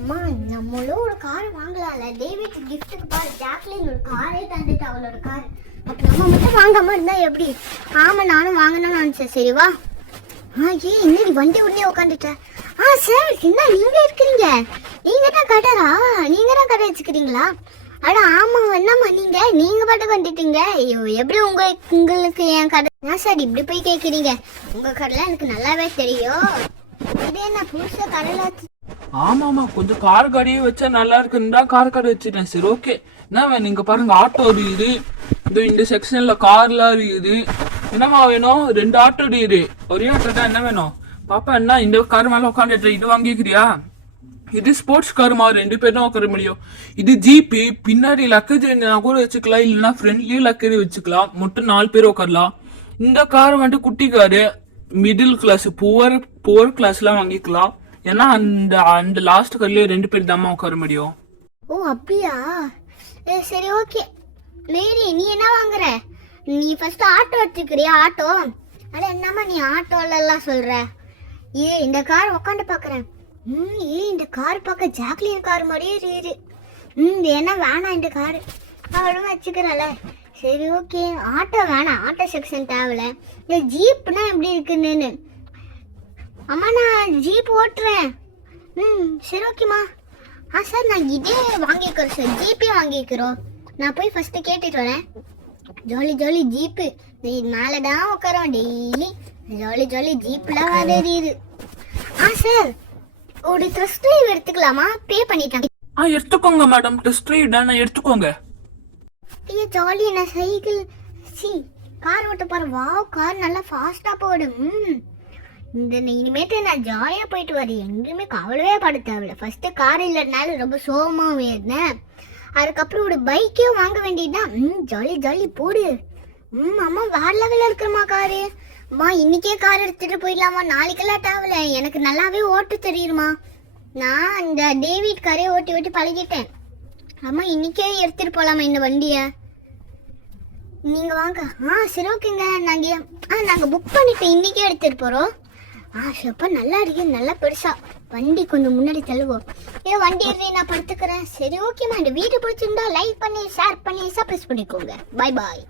அம்மா நம்மளும் ஒரு கார் வாங்கலாம்ல. டேவிட் கிஃப்ட்டுக்கு பாரு, ஜாக்லின் ஒரு காரே தந்துட்டு அவளோட கார். அப்போ நம்ம மட்டும் வாங்காம இருந்தா எப்படி? ஆமா நானும் வாங்கணும்னு நினைச்சேன். சரி வா. ஏன் இன்னைக்கு வண்டி உடனே உட்காந்துட்டேன். சார் என்ன நீங்க இருக்கிறீங்க? நீங்க தான் கடரா? நீங்க தான் கடை வச்சுக்கிறீங்களா? அட ஆமா என்னம்மா நீங்க பாட்டுக்கு வந்துட்டீங்க. எப்படி உங்களுக்கு என் கடை ஏன் சார் இப்படி போய் கேட்குறீங்க? உங்க கடைலாம் எனக்கு நல்லாவே தெரியும். இது என்ன புதுசா கடையில? ஆமாமா கொஞ்சம் கார் கடையே வச்சா நல்லா இருக்குன்னு கார் கடை வச்சுட்டேன். சரி ஓகே என்ன வேணும்? நீங்க பாருங்க ஆட்டோ இருக்குது, இந்த செக்ஷன்ல கார்லாம் இருக்குது. என்னமா வேணும்? 2 ஆட்டோ இருக்குது. ஒரே ஆட்டோ தான். என்ன வேணும் பாப்பா? என்ன இந்த கார் மேல உட்காந்துட்டு இது வாங்கிக்கிறியா? இது ஸ்போர்ட்ஸ் கார் மாதிரி 2 பேர் தான் உட்கார முடியும். இது ஜீப்பு, பின்னாடி லக்கேஜ் கூட வச்சுக்கலாம், இல்லைன்னா ஃப்ரெண்ட்லி லக்கேஜ் வச்சுக்கலாம். மட்டும் 4 பேர் உட்காரலாம். இந்த கார் வந்துட்டு குட்டி காரு, மிடில் கிளாஸ், புவர் கிளாஸ்லாம் வாங்கிக்கலாம். ஏன்னா அந்த லாஸ்ட் கார்லயே 2 பேர் தாம்மா உட்கார முடியும். ஓ அப்படியா? சரி ஓகே. மேரி நீ என்ன வாங்குற? நீ ஃபர்ஸ்ட் ஆட்டோ எடுத்துக்கிறியா? ஆட்டோ? அட என்னம்மா நீ ஆட்டோல எல்லாம் சொல்ற? இந்த கார் உட்காந்து பாக்குறேன். இந்த கார் பார்க்க ஜாக்லின் கார் மாதிரியே இருக்கு. என்ன வேணாம் இந்த கார் அவ்வளோ வச்சுக்கிறல. சரி ஓகே ஆட்டோ வேணாம், ஆட்டோ செக்ஷன் தேவையில்ல. இந்த ஜீப்னா எப்படி இருக்குன்னு. அம்மா நான் ஜீப் ஓட்டுறேன். சரி ஓகேம்மா. சார் நான் இதே வாங்கிக்கிறோம் சார், ஜீப்பே வாங்கிக்கிறோம். நான் போய் ஃபர்ஸ்ட் கேட்டுட்டு வரேன். ஜாலி ஜாலி ஜீப்பு மேலே தான் உட்காரோம் டெய்லி. ஜாலி ஜாலி ஜீப்லாம் வரையுது. சார் ஒரு டெஸ்ட் டிரைவ் எடுத்துக்கலாமா? பே பண்ணிட்டாங்க. எடுத்துக்கோங்க மேடம், டெஸ்ட் டிரைவ் தானே, எடுத்துக்கோங்க. ஜாலி. என்ன சைக்கிள் கார் ஓட்ட பாரு. வாவ் கார் நல்லா ஃபாஸ்டா போடும். இனிமேட்டு நான் ஜாலியா போயிட்டு வரேன், எங்கேயுமே கவலையே பட தேவையில்ல. ஃபர்ஸ்ட் கார் இல்லைனால ரொம்ப சோகமாவே இருந்தேன். அதுக்கப்புறம் ஒரு பைக்கே வாங்க வேண்டியதுதான். ஜாலி ஜாலி போடு. அம்மா வேற லெவலில் இருக்கிறமா காரு. அம்மா இன்னைக்கே கார் எடுத்துட்டு போயிடலாமா? நாளைக்கெல்லாம் தேவையில்ல, எனக்கு நல்லாவே ஓட்டு தெரியுமா. நான் இந்த டேவிட் காரே ஓட்டி ஓட்டி பழகிட்டேன். அம்மா இன்னைக்கே எடுத்துட்டு போலாமா இந்த வண்டியை? நீங்க வாங்க. சரி ஓகேங்க. நாங்க புக் பண்ணிட்டு இன்னைக்கே எடுத்துட்டு போறோம். சப்பா நல்லா இருக்கு, நல்லா பெருசா. வண்டி கொஞ்சம் முன்னாடி தள்ளுவோம். வண்டி ஏறி நான் படுத்துக்கிறேன். சரி ஓகேம்மா. இந்த வீடியோ பிடிச்சிருந்தா லைக் பண்ணி ஷேர் பண்ணி சப்ஸ்கிரைப் பண்ணிக்கோங்க. பாய் பாய்.